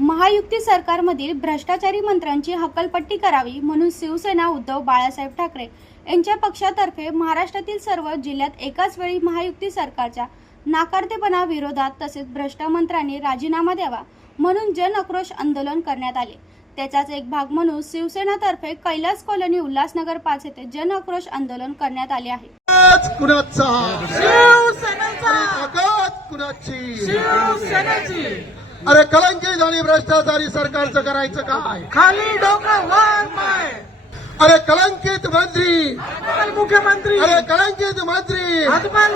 महायुती सरकारमधील भ्रष्टाचारी मंत्र्यांची हकलपट्टी करावी म्हणून शिवसेना उद्धव बाळासाहेब ठाकरे यांच्या पक्षातर्फे महाराष्ट्रातील सर्व जिल्ह्यात एकाच वेळी महायुती सरकारच्या नाकारतेपणा विरोधात तसेच भ्रष्ट मंत्र्यांनी राजीनामा द्यावा म्हणून जन आक्रोश आंदोलन करण्यात आले. त्याचाच एक भाग म्हणून शिवसेनातर्फे कैलास कॉलनी उल्हासनगर पाच येथे जन आक्रोश आंदोलन करण्यात आले आहे. आज कुणाचा? अरे कलंकित आणि भ्रष्टाचारी सरकारचं करायचं काय? खाली डोकं वर पाय. अरे कलंकित मंत्री. मुख्यमंत्री. अरे कलंकित मंत्री.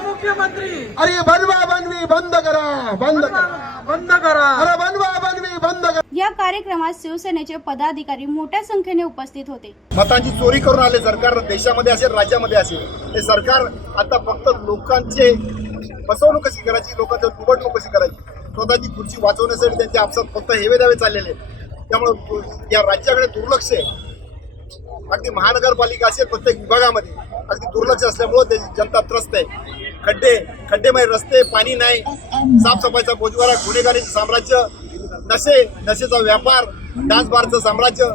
मुख्यमंत्री. अरे बनवा बनवी बंद करा बंद करा. बंद करा. अरे बनवा बनवी बंद करा. या कार्यक्रमात शिवसेनेचे पदाधिकारी मोठ्या संख्येने उपस्थित होते. मतांची चोरी करून आले सरकार देशामध्ये असेल राज्यामध्ये असेल. हे सरकार आता फक्त लोकांचे फसवणूक कशी करायची लोकांचं निवडणूक कशी करायची? स्वतःची खुर्ची वाचवण्यासाठी त्यांच्या आपसात फक्त हेवे दावे चाललेले त्यामुळं त्यामुळे या राज्याकडे दुर्लक्ष आहे. अगदी महानगरपालिका असेल प्रत्येक विभागामध्ये. अगदी दुर्लक्ष असल्यामुळं त्याची जनता त्रस्त आहे. खड्डे खड्डेमय रस्ते पाणी नाही. साफसफाईचा बोजवारा गुन्हेगारीचं साम्राज्य नशे नशेचा व्यापार डान्स बारचं साम्राज्य.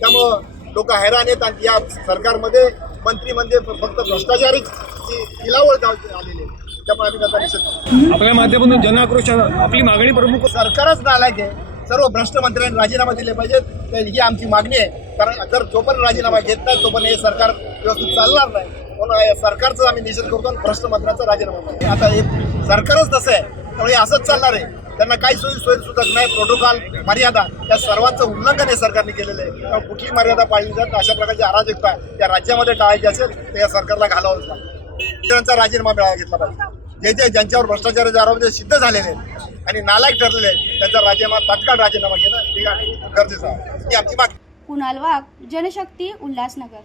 त्यामुळं लोक हैराण आहेत आणि या सरकारमध्ये मंत्री म्हणजे फक्त भ्रष्टाचारीच तिलावळ आलेली आहे त्यामुळे आम्ही त्याचा निषेध करतो. आपल्या माध्यमातून जनआक्रोश आपली मागणी प्रमुख सरकारच नालायक आहे. सर्व भ्रष्ट मंत्र्यांनी राजीनामा दिले पाहिजेत. तर ही आमची मागणी आहे. कारण जर जोपर्यंत राजीनामा घेत नाही तोपर्यंत हे सरकार व्यवस्थित चालणार नाही. म्हणून सरकारचा आम्ही निषेध करतो आणि भ्रष्ट मंत्र्यांचा राजीनामा आता हे सरकारच तसं आहे. त्यामुळे हे असंच चालणार आहे. त्यांना काही सोयी सोयी सुद्धा नाही. प्रोटोकॉल मर्यादा या सर्वांचं उल्लंघन हे सरकारने केलेलं आहे. त्यामुळे कुठली मर्यादा पाळली जात अशा प्रकारची अराजकता या राज्यामध्ये टाळायची असेल तर या सरकारला घालावंच लागतं त्यांचा राजीनामा मिळावा घेतला पाहिजे. जे जे ज्यांच्यावर भ्रष्टाचाराचे आरोप जे सिद्ध झालेले आहेत आणि नालायक ठरलेले आहेत त्यांचा राजीनामा तात्काळ राजीनामा घेणं गरजेचं आहे. ही आमची मागणी. कुणाल वाघ जनशक्ती उल्हासनगर.